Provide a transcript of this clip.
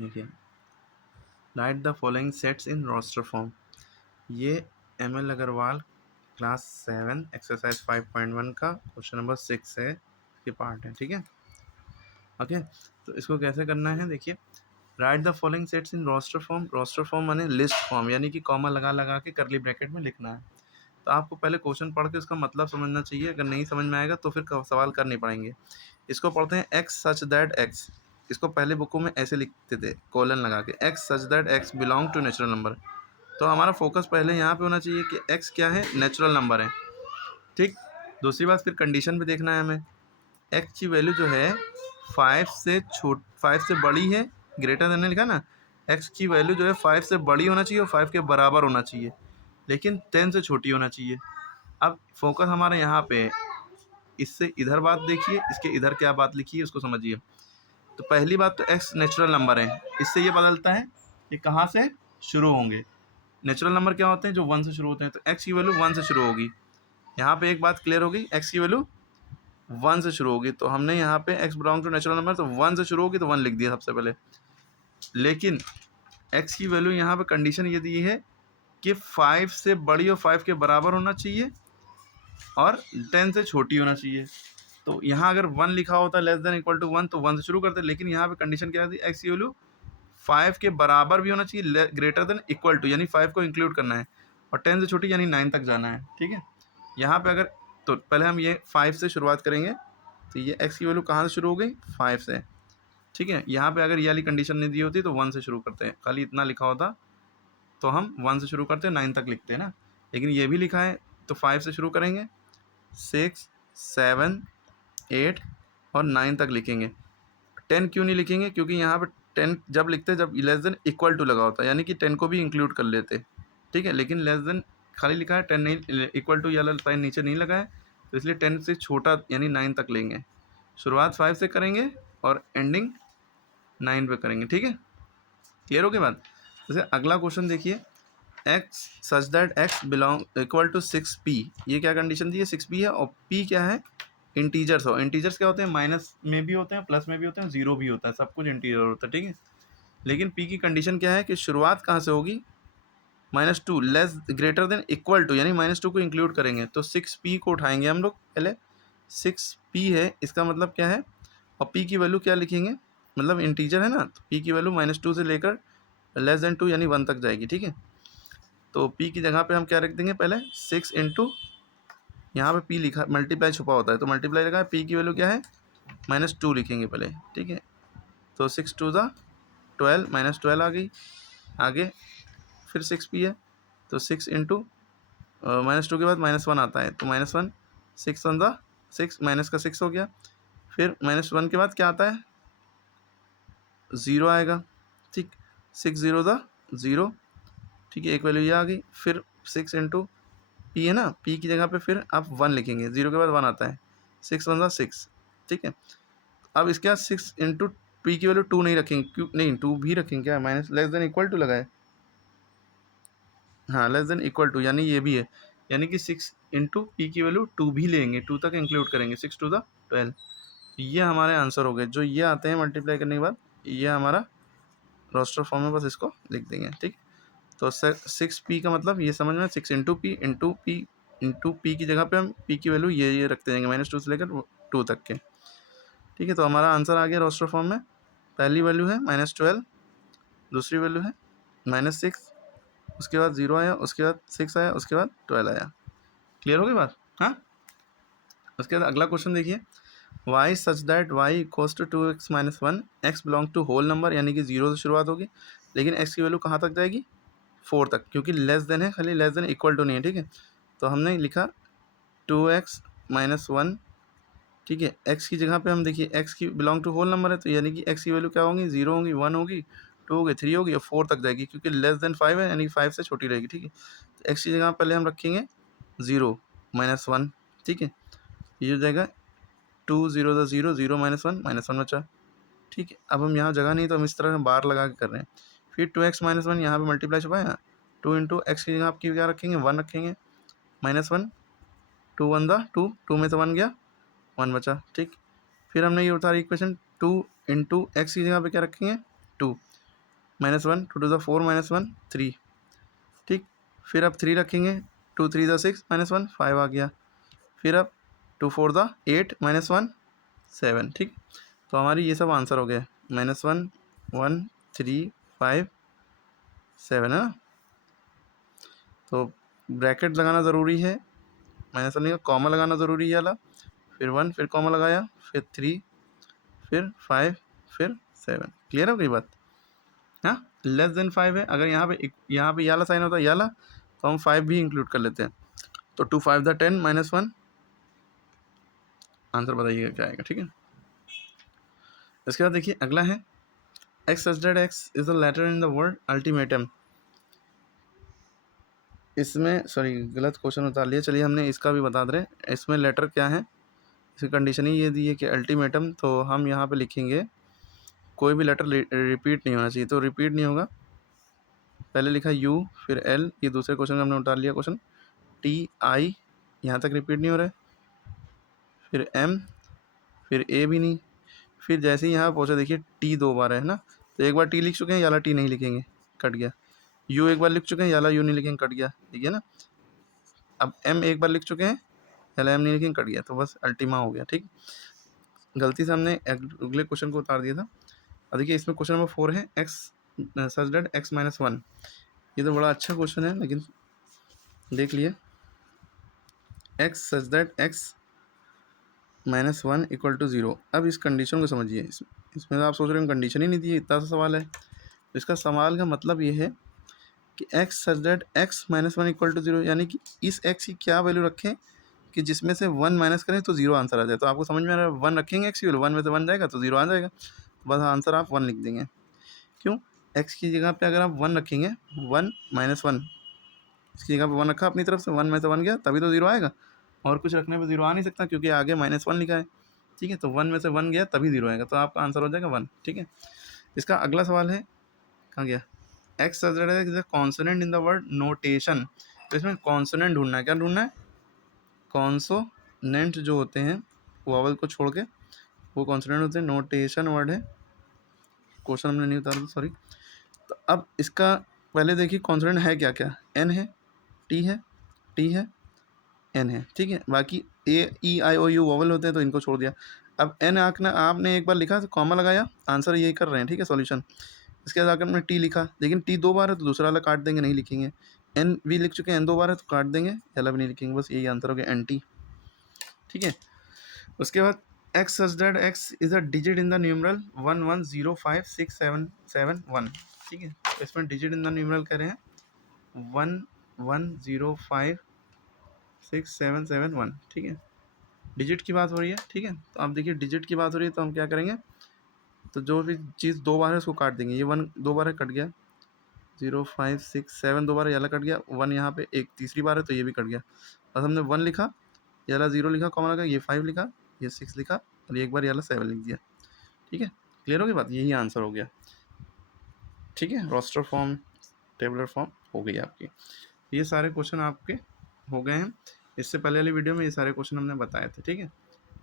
देखिए, write the following sets in roster form. ये ML Agarwal class 7 exercise 5.1 का question number 6 है के पार्ट है, ठीक है। ओके, तो इसको कैसे करना है, देखिए, write the following sets in roster form. Roster form माने लिस्ट फॉर्म, यानी कि कॉमा लगा लगा के करली ब्रैकेट में लिखना है। तो आपको पहले क्वेश्चन पढ़ के उसका मतलब समझना चाहिए, अगर नहीं समझ में आएगा तो फिर सवाल कर नहीं पाएंगे। इसको पढ़ते हैं एक्स सच दैट एक्स। इसको पहले बुकों में ऐसे लिखते थे कॉलन लगा के, x such that x belong to natural number. तो हमारा फोकस पहले यहाँ पे होना चाहिए कि एक्स क्या है, नेचुरल नंबर है, ठीक। दूसरी बात, फिर कंडीशन भी देखना है हमें। एक्स की वैल्यू जो है 5 से बड़ी है, ग्रेटर देन लिखा ना, एक्स की वैल्यू जो है 5 से बड़ी होना चाहिए और 5 के बराबर होना चाहिए, लेकिन 10 से छोटी होना चाहिए। अब फोकस हमारा यहाँ पे है, इससे इधर बात देखिए, इसके इधर क्या बात लिखी है उसको समझिए। तो पहली बात तो एक्स नेचुरल नंबर है, इससे ये बदलता है कि कहाँ से शुरू होंगे। नेचुरल नंबर क्या होते हैं, जो 1 से शुरू होते हैं, तो एक्स की वैल्यू 1 से शुरू होगी। यहाँ पे एक बात क्लियर होगी, एक्स की वैल्यू 1 से शुरू होगी, तो हमने यहाँ पे x belong to natural number, तो 1 से शुरू होगी तो 1 लिख दिया सबसे पहले। लेकिन एक्स की वैल्यू यहाँ पे कंडीशन ये दी है कि 5 से बड़ी और 5 के बराबर होना चाहिए और 10 से छोटी होना चाहिए। तो यहाँ अगर 1 लिखा होता लेस देन इक्वल टू 1 तो 1 से शुरू करते, लेकिन यहाँ पे कंडीशन क्या थी, एक्स की वैल्यू 5 के बराबर भी होना चाहिए, ग्रेटर देन इक्वल टू, यानी 5 को इंक्लूड करना है, और 10 से छोटी यानी 9 तक जाना है, ठीक है। यहाँ पे अगर, तो पहले हम ये 5 से शुरुआत करेंगे, तो ये एक्स की वैल्यू कहाँ से शुरू हो गई, 5 से, ठीक है। यहाँ पे अगर ये वाली कंडीशन नहीं दी होती तो 1 से शुरू करते हैं, खाली इतना लिखा होता तो हम 1 से शुरू करते हैं, 9 तक लिखते हैं ना, लेकिन ये भी लिखा है तो 5 से शुरू करेंगे, 6, 7, 8 और 9 तक लिखेंगे। 10 क्यों नहीं लिखेंगे, क्योंकि यहाँ पे 10 जब लिखते हैं जब लेस देन इक्वल टू लगा होता है, यानी कि 10 को भी इंक्लूड कर लेते, ठीक है। लेकिन लेस देन खाली लिखा है, 10 नहीं, इक्वल टू वाला साइन नीचे नहीं लगा है, तो इसलिए 10 से छोटा यानी 9 तक लेंगे। शुरुआत 5 से करेंगे और एंडिंग 9 पे करेंगे, ठीक है। क्लियर हो गई बात। जैसे अगला क्वेश्चन देखिए, x such that x belong equal to 6p। ये क्या कंडीशन दी है, 6p है, और p क्या है, इंटीजर्स हो। इंटीजर्स क्या होते हैं, माइनस में भी होते हैं, प्लस में भी होते हैं, जीरो भी होता है, सब कुछ इंटीजर होता है, ठीक है। लेकिन p की कंडीशन क्या है कि शुरुआत कहाँ से होगी, -2 less greater than equal to, यानी -2 को इंक्लूड करेंगे, तो 6p को उठाएंगे हम लोग पहले। 6p है, इसका मतलब क्या है, और p की वैल्यू क्या लिखेंगे, मतलब इंटीजर है ना, तो p की वैल्यू -2 से लेकर लेस देन 2 यानी 1 तक जाएगी, ठीक है। तो p की जगह पे हम क्या रख देंगे, पहले 6 इंटू, यहाँ पे p लिखा, मल्टीप्लाई छुपा होता है तो मल्टीप्लाई लगा है, p की वैल्यू क्या है, -2 लिखेंगे पहले, ठीक है। तो 6 टू द 12, -12 आ गई। आगे फिर 6p है, तो 6 इंटू -2 के बाद -1 आता है, तो -1, 6 1 द 6, माइनस का 6 हो गया। फिर -1 के बाद क्या आता है, 0 आएगा, ठीक। 6 0 द 0, ठीक है, एक वैल्यू ये आ गई। फिर 6 इंटू पी है ना, पी की जगह पे फिर आप 1 लिखेंगे, 0 के बाद 1 आता है, 6 1 द 6, ठीक है। अब इसके बाद 6 इंटू पी की वैल्यू 2 नहीं रखेंगे, क्यों नहीं, 2 भी रखेंगे, क्या minus less than equal to लगाए, हाँ लेस देन इक्वल टू, यानी ये भी है, यानी कि 6 इंटू पी की वैल्यू 2 भी लेंगे, 2 तक इंक्लूड करेंगे, 6 टू द 12। ये हमारे आंसर हो गए, जो ये आते हैं मल्टीप्लाई करने के बाद, ये हमारा रोस्टर फॉर्म में, बस इसको लिख देंगे, ठीक। तो 6p का मतलब ये समझ में, 6 इंटू पी की जगह पे हम p की वैल्यू ये रखते जाएंगे, -2 से लेकर 2 तक के, ठीक है। तो हमारा आंसर आ गया रोस्टर फॉर्म में। पहली वैल्यू है -12, दूसरी वैल्यू है -6, उसके बाद 0 आया, उसके बाद 6 आया, उसके बाद 12 आया। क्लियर हो गई बात, हाँ। उसके बाद अगला क्वेश्चन देखिए, y such that y equals to 2x - 1, x belong to whole number, यानी कि 0 से शुरुआत होगी, लेकिन x की वैल्यू कहाँ तक जाएगी, 4 तक, क्योंकि लेस देन है, खाली लेस देन इक्वल टू नहीं है, ठीक है। तो हमने लिखा 2x - 1, ठीक है। x की जगह पे हम देखिए, x की बिलोंग टू होल नंबर है, तो यानी कि x की वैल्यू क्या होगी, 0 होगी, 1 होगी, 2 होगी, 3 होगी और 4 तक जाएगी, क्योंकि लेस देन 5 है, यानी कि 5 से छोटी रहेगी, ठीक है। तो x की जगह पहले हम रखेंगे 0 - 1, ठीक है। ये हो जाएगा 2 0 द 0, 0 - 1, -1 बचा, ठीक है। अब हम यहाँ जगह नहीं तो हम इस तरह बार लगा के कर रहे हैं। फिर 2x - 1 यहाँ पे मल्टीप्लाई छुपा है ना, 2 इंटू एक्स की जगह आपकी क्या रखेंगे, 1 रखेंगे, -1, 2 1 द 2, 2 में से 1 गया, 1 बचा, ठीक। फिर हमने ये उतारी इक्वेशन, 2 इंटू एक्स की जगह पे क्या रखेंगे, 2, -1, 2 टू द 4 -1 3, ठीक। फिर अब 3 रखेंगे, 2 3 द 6 -1 5 आ गया। फिर अब 2 4 द 8 -1 7, ठीक। तो हमारी ये सब आंसर हो गए, -1 1 3 5 7 है ना। तो ब्रैकेट लगाना ज़रूरी है, -1 नहीं कॉमा लगाना ज़रूरी है वाला, फिर 1 फिर कॉमा लगाया, फिर 3 फिर 5 फिर 7। क्लियर हो गई बात। हाँ, लेस देन 5 है, अगर यहाँ पे ये वाला साइन होता है ये वाला, तो हम 5 भी इंक्लूड कर लेते हैं। तो 2 5 द 10 -1, आंसर बताइएगा क्या आएगा, ठीक है। इसके बाद देखिए अगला है x such that x is the letter in the word ultimatum. इसमें सॉरी गलत क्वेश्चन उतार लिया, चलिए हमने इसका भी बता दे रहे हैं। इसमें लेटर क्या है, इसकी कंडीशन ही ये दी है कि अल्टीमेटम, तो हम यहाँ पे लिखेंगे कोई भी लेटर रिपीट नहीं होना चाहिए। तो रिपीट नहीं होगा, पहले लिखा यू फिर एल, ये दूसरे क्वेश्चन में हमने उतार लिया क्वेश्चन, टी आई यहाँ तक रिपीट नहीं हो रहा है, फिर एम फिर ए भी नहीं, फिर जैसे ही यहाँ पहुँचा देखिए टी 2 बार है ना, तो एक बार टी लिख चुके हैं, याला टी नहीं लिखेंगे, कट गया। यू एक बार लिख चुके हैं, याला यू नहीं लिखेंगे, कट गया, ठीक है ना। अब एम एक बार लिख चुके हैं, याला एम नहीं लिखेंगे, कट गया, तो बस अल्टीमा हो गया, ठीक। गलती से हमने अगले क्वेश्चन को उतार दिया था। अब देखिए इसमें क्वेश्चन नंबर 4 है एक्स सच दैट एक्स -1। ये तो बड़ा अच्छा क्वेश्चन है, लेकिन देख लिए x such that x -1 equal to 0। अब इस कंडीशन को समझिए, इसमें तो आप सोच रहे हो कंडीशन ही नहीं दी है, इतना सा सवाल है। तो इसका सवाल का मतलब ये है कि x such that x -1 equal to 0, यानी कि इस एक्स की क्या वैल्यू रखें कि जिसमें से 1 माइनस करें तो 0 आंसर आ जाए। तो आपको समझ में आ रहा है, 1 रखेंगे एक्स की वैल्यू, 1 में से 1 जाएगा तो 0 आ जाएगा, तो बस आंसर आप 1 लिख देंगे। क्यों, एक्स की जगह पे अगर आप 1 रखेंगे, 1 -1, इसकी जगह पे 1 रखा अपनी तरफ से, 1 में से 1 गया तभी तो 0 आएगा, और कुछ रखने पे 0 आ नहीं सकता क्योंकि आगे -1 लिखा है, ठीक है। तो 1 में से 1 गया तभी 0 आएगा, तो आपका आंसर हो जाएगा 1, ठीक है। इसका अगला सवाल है, कहाँ गया, x is a consonant in the word notation. तो इसमें कॉन्सोनेंट ढूंढना है, क्या ढूंढना है, कॉन्सोनेंट जो होते हैं वॉवल को छोड़ के वो कॉन्सोनेंट होते हैं, नोटेशन वर्ड है, क्वेश्चन हमने नहीं उतारा, सॉरी। तो अब इसका पहले देखिए कॉन्सोनेंट है क्या क्या, एन है, टी है, टी है, एन है, ठीक है। बाकी ए ई आई ओ यू वॉवल होते हैं तो इनको छोड़ दिया। अब एन आंकना आपने एक बार लिखा तो कॉमा लगाया, आंसर यही कर रहे हैं, ठीक है, सॉल्यूशन। इसके बाद आकर हमने टी लिखा, लेकिन टी 2 बार है तो दूसरा वाला काट देंगे, नहीं लिखेंगे। एन भी लिख चुके हैं, एन 2 बार है तो काट देंगे, पहला भी नहीं लिखेंगे, बस यही आंसर हो गया एन टी, ठीक है। उसके बाद x such that x is a digit in the numeral 11056771, ठीक है। तो इसमें डिजिट इन द न्यूमरल कह रहे हैं 11056771, ठीक है। डिजिट की बात हो रही है, ठीक है। तो आप देखिए डिजिट की बात हो रही है तो हम क्या करेंगे, तो जो भी चीज़ 2 बार है उसको काट देंगे। ये 1 2 बार है, कट गया, 0567 2 बार है, याला कट गया, 1 यहाँ पे एक तीसरी बार है तो ये भी कट गया। बस हमने 1 लिखा, याला 0 लिखा, कॉमा लगा, ये 5 लिखा, ये 6 लिखा, और एक बार याला 7 लिख दिया, ठीक है। क्लियर हो गई बात, यही आंसर हो गया, ठीक है। रोस्टर फॉर्म, टेबलर फॉर्म हो गई आपकी। ये सारे क्वेश्चन आपके हो गए हैं। इससे पहले वाली वीडियो में ये सारे क्वेश्चन हमने बताए थे, ठीक है।